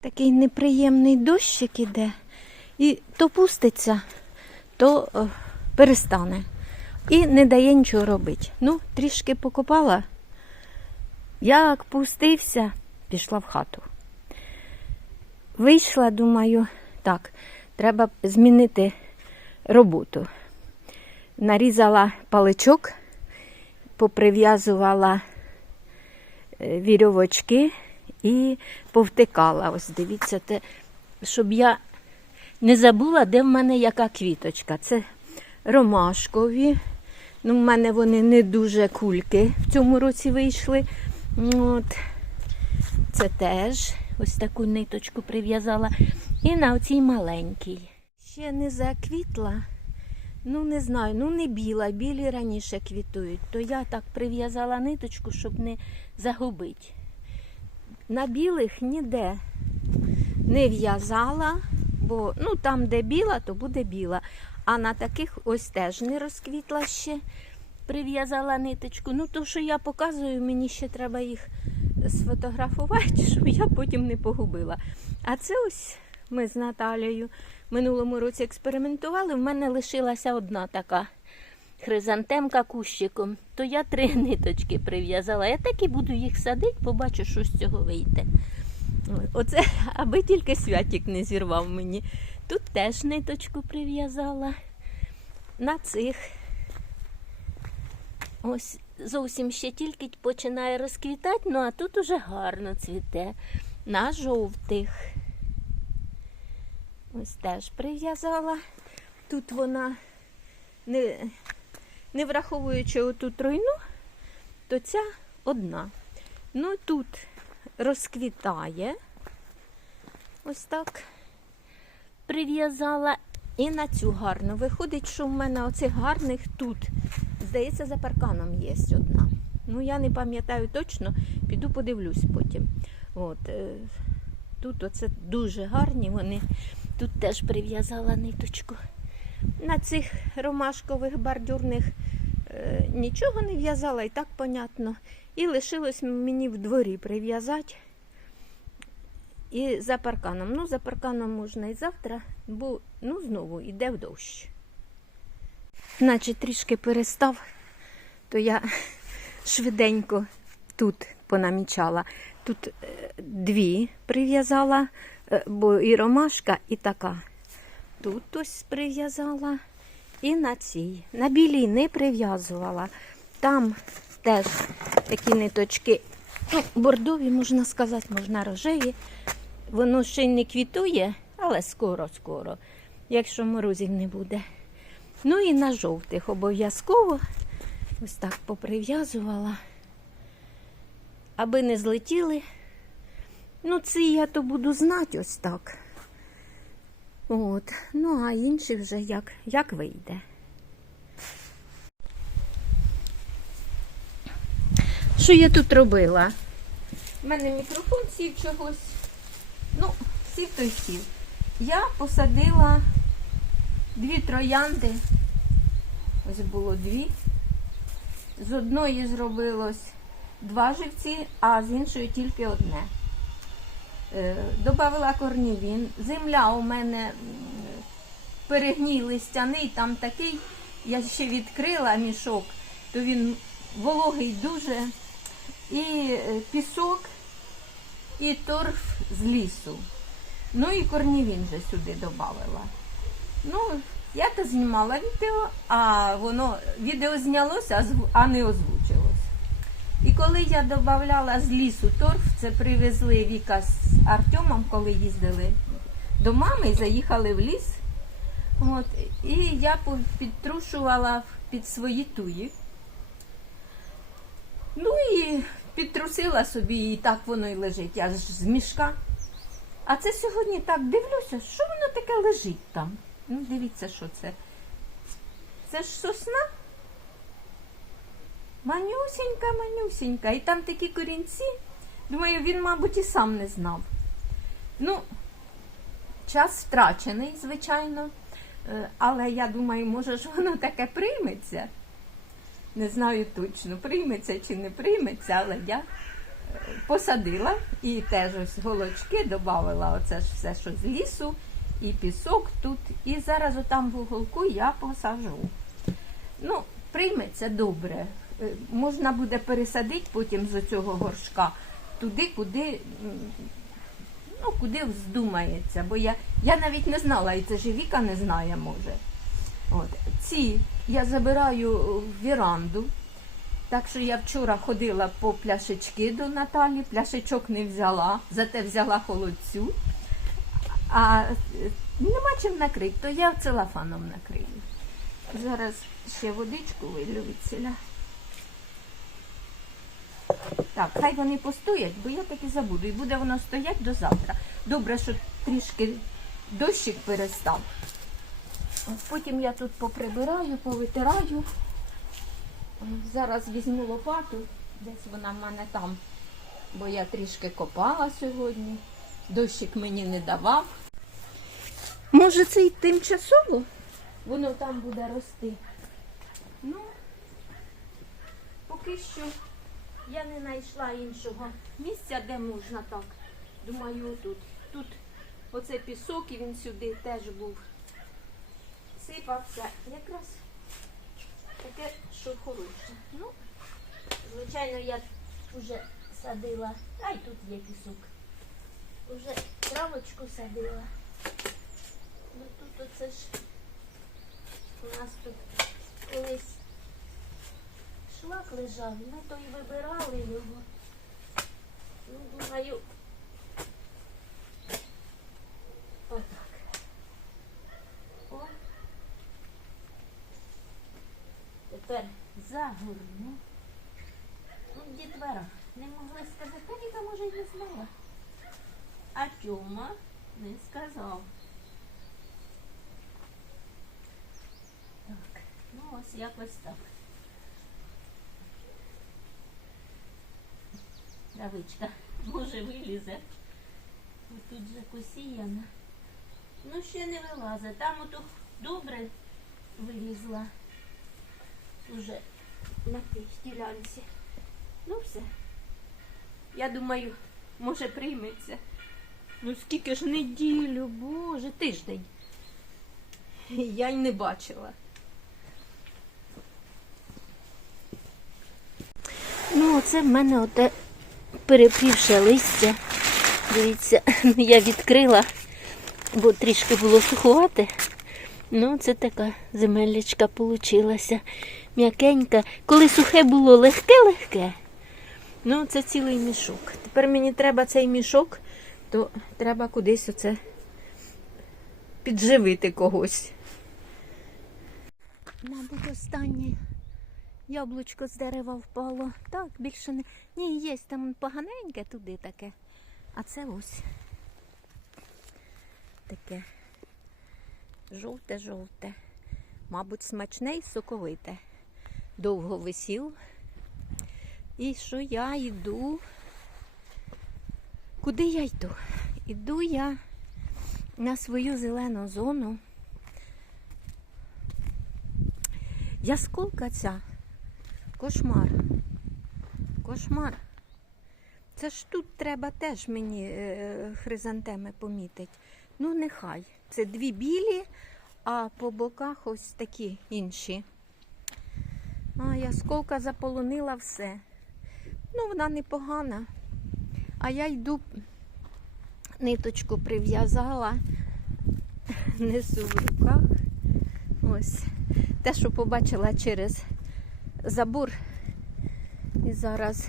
Такий неприємний дощик іде, і то пуститься, то е, перестане. І не дає нічого робити. Ну, трішки покопала. Як пустився, пішла в хату. Вийшла, думаю, так, треба змінити роботу. Нарізала паличок, поприв'язувала е, вірьовочки і повтикала. Ось дивіться, те, щоб я не забула, де в мене яка квіточка. Це ромашкові. Ну, в мене вони не дуже кульки в цьому році вийшли. От. Це теж ось таку ниточку прив'язала. І на оцій маленькій. Ще не заквітла. Ну, не знаю, ну не біла, білі раніше квітують, то я так прив'язала ниточку, щоб не загубити. На білих ніде не в'язала, бо ну, там, де біла, то буде біла. А на таких ось теж не розквітла ще, прив'язала ниточку. Ну, то, що я показую, мені ще треба їх сфотографувати, щоб я потім не погубила. А це ось ми з Наталією минулому році експериментували. В мене лишилася одна така хризантемка кущиком, то я три ниточки прив'язала. Я так і буду їх садити, побачу, що з цього вийде. Оце, аби тільки святик не зірвав мені. Тут теж ниточку прив'язала. На цих. Ось зовсім ще тільки починає розквітати, ну а тут уже гарно цвіте. На жовтих. Ось теж прив'язала. Тут вона, не, не враховуючи оту тройну, то ця одна. Ну тут розквітає. Ось так прив'язала. І на цю гарну. Виходить, що в мене оцих гарних тут. Здається, за парканом є одна. Ну, я не пам'ятаю точно, піду подивлюсь потім. От, е, тут оце дуже гарні вони. Тут теж прив'язала ниточку. На цих ромашкових бордюрних е, нічого не в'язала, і так понятно. І лишилось мені в дворі прив'язати. І за парканом. Ну, за парканом можна і завтра, бо ну, знову йде в дощ. Наче трішки перестав, то я швиденько тут понамічала. Тут е, дві прив'язала, е, бо і ромашка, і така. Тут ось прив'язала і на цій. На білій не прив'язувала. Там теж такі ниточки, ну, бордові, можна сказати, можна рожеві. Воно ще й не квітує, але скоро-скоро, якщо морозів не буде. Ну і на жовтих обов'язково ось так поприв'язувала, аби не злетіли. Ну, ці я то буду знати ось так. От. Ну, а інші вже як, як вийде. Що я тут робила? У мене мікрофон сів чогось. Ну, сів той сів. Я посадила дві троянди. Ось було дві. З одної зробилось два живці, а з іншої тільки одне. Е, Добавила корнівін. Земля у мене перегній листяний, там такий, я ще відкрила мішок, то він вологий дуже. І е, пісок, і торф з лісу. Ну і корнівін вже сюди додавала. Ну, я то знімала відео, а воно відео знялося, а не озвучилось. І коли я додавала з лісу торф, це привезли Віка з Артемом, коли їздили до мами заїхали в ліс. От, і я підтрушувала під свої туї. Ну і підтрусила собі, і так воно і лежить. Я ж з мішка. А це сьогодні так дивлюся, що воно таке лежить там. Ну, дивіться, що це. Це ж сосна. Манюсінька, манюсінька. І там такі корінці. Думаю, він, мабуть, і сам не знав. Ну, час втрачений, звичайно. Е, Але я думаю, може ж воно таке прийметься. Не знаю точно, прийметься чи не прийметься, але я посадила і теж ось голочки додавала оце ж все, що з лісу, і пісок тут. І зараз отам в уголку я посажу. Ну, прийметься добре. Е, Можна буде пересадити потім з цього горшка туди, куди, ну, куди вздумається. Бо я, я навіть не знала, і це ж Віка не знає, може. От. Ці я забираю в віранду. Так що я вчора ходила по пляшечки до Наталі, пляшечок не взяла, зате взяла холодцю. А нема чим накрити, то я целофаном накрию. Зараз ще водичку вилю від. Так, хай вони постоять, бо я таки забуду. І буде воно стоять до завтра. Добре, що трішки дощик перестав. Потім я тут поприбираю, повитираю. Зараз візьму лопату, десь вона в мене там, бо я трішки копала сьогодні. Дощик мені не давав. Може, це й тимчасово? Воно там буде рости. Ну, поки що я не знайшла іншого місця, де можна так. Думаю, тут. Тут оце пісок і він сюди теж був. Сипався. Якраз таке, що хороше. Ну, звичайно, я вже садила. А й тут є пісок. Уже травочку садила. Ну тут оце ж у нас тут колись шлак лежав, ми то й вибирали його. Ну, думаю. Отак. О. Тепер загорну. Ну, дітвора. Не могли сказати, та може, й не знала. А Тьома не сказав. Так, ну ось якось так. Травичка, може, вилізе. Ось Тут же посіяна. Ну, ще не вилазить. Там ото добре вилізла. Уже на тій ділянці. Ну все. Я думаю, може прийметься. Ну скільки ж неділю, боже, тиждень. Я й не бачила. Ну, оце в мене оте перепрівше листя. Дивіться, я відкрила, бо трішки було суховате. Ну, це така земелечка получилася. М'якенька. Коли сухе було легке-легке, ну це цілий мішок. Тепер мені треба цей мішок, то треба кудись оце підживити когось. Мабуть, останнє яблучко з дерева впало. Так, більше не. Ні, є там поганеньке туди таке. А це ось таке жовте-жовте. Мабуть, смачне і соковите. Довго висів. І що я йду? Куди я йду? Іду я на свою зелену зону. Ясколка ця. Кошмар. Кошмар. Це ж тут треба теж мені е, хризантеми помітить. Ну, нехай. Це дві білі, а по боках ось такі інші. А, ясколка заполонила все. Ну, вона непогана. А я йду, ниточку прив'язала, несу в руках. Ось. Те, що побачила через забор. І зараз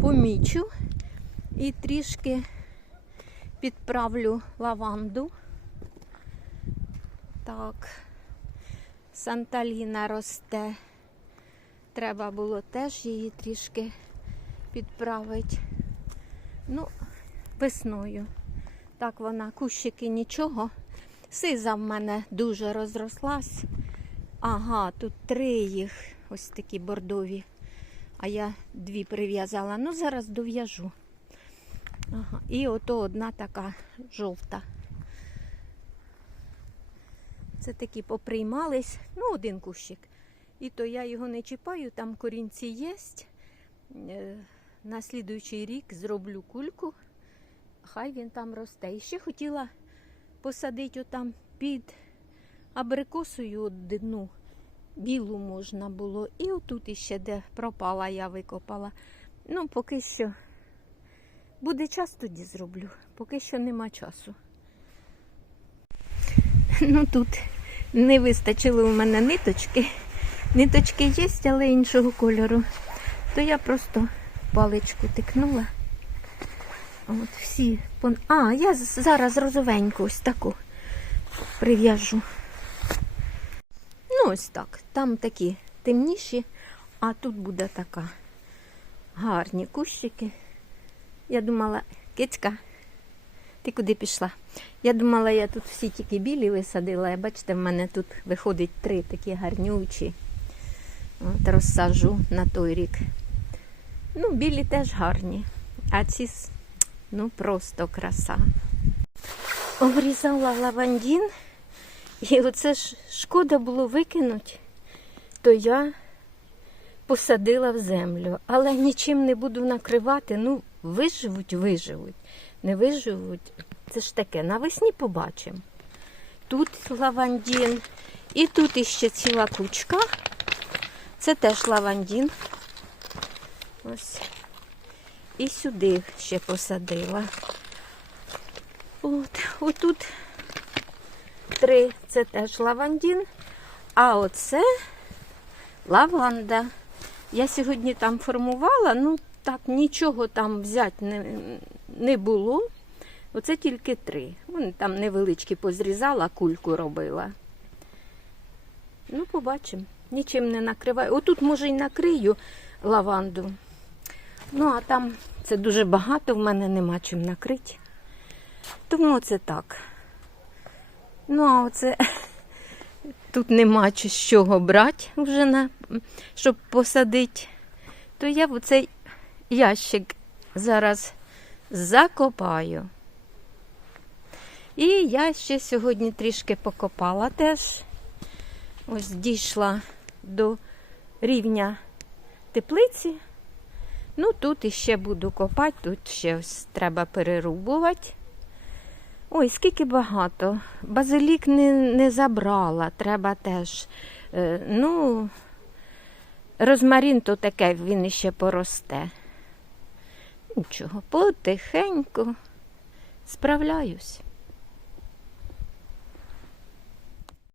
помічу і трішки підправлю лаванду. Так, Санталіна росте. Треба було теж її трішки підправити. Ну, весною. Так вона, кущики нічого. Сиза в мене дуже розрослась. Ага, тут три їх, ось такі бордові. А я дві прив'язала. Ну, зараз дов'яжу. Ага. І ото одна така жовта. Це такі поприймались. Ну, один кущик. І то я його не чіпаю, там корінці є. Е, на слідуючий рік зроблю кульку, хай він там росте. І ще хотіла посадити отам під абрикосою одну білу можна було. І отут іще, де пропала, я викопала. Ну, поки що буде час тоді зроблю, поки що нема часу. Ну тут не вистачило у мене ниточки. Ниточки є, але іншого кольору. То я просто паличку тикнула. От всі. А, я зараз розовеньку ось таку прив'яжу. Ось так. Там такі темніші, а тут буде така гарні кущики. Я думала, кицька, ти куди пішла? Я думала, я тут всі тільки білі висадила. а Бачите, в мене тут виходить три такі гарнючі. От розсажу на той рік. Ну, білі теж гарні. А ці ну просто краса. Обрізала лавандін, і оце ж шкода було викинути, то я посадила в землю, але нічим не буду накривати. Ну, виживуть, виживуть. Не виживуть. Це ж таке, навесні побачимо. Тут лавандін, і тут іще ціла кучка. Це теж лавандін. Ось. І сюди ще посадила. От, отут три це теж лавандін, а оце лаванда. Я сьогодні там формувала, ну так нічого там взяти не, не було. Оце тільки три. Вони там невеличкі позрізала, кульку робила. Ну, побачимо. Нічим не накриваю. Отут, може, і накрию лаванду. Ну, а там це дуже багато, в мене нема чим накрити. Тому це так. Ну, а оце тут нема чи з чого брати вже на, щоб посадити. То я в цей ящик зараз закопаю. І я ще сьогодні трішки покопала теж. Ось дійшла до рівня теплиці. Ну, тут іще буду копати, тут ще ось треба перерубувати. Ой, скільки багато. Базилік не, не забрала, треба теж. Е, ну, розмарін то таке, він іще поросте. Нічого, потихеньку справляюсь.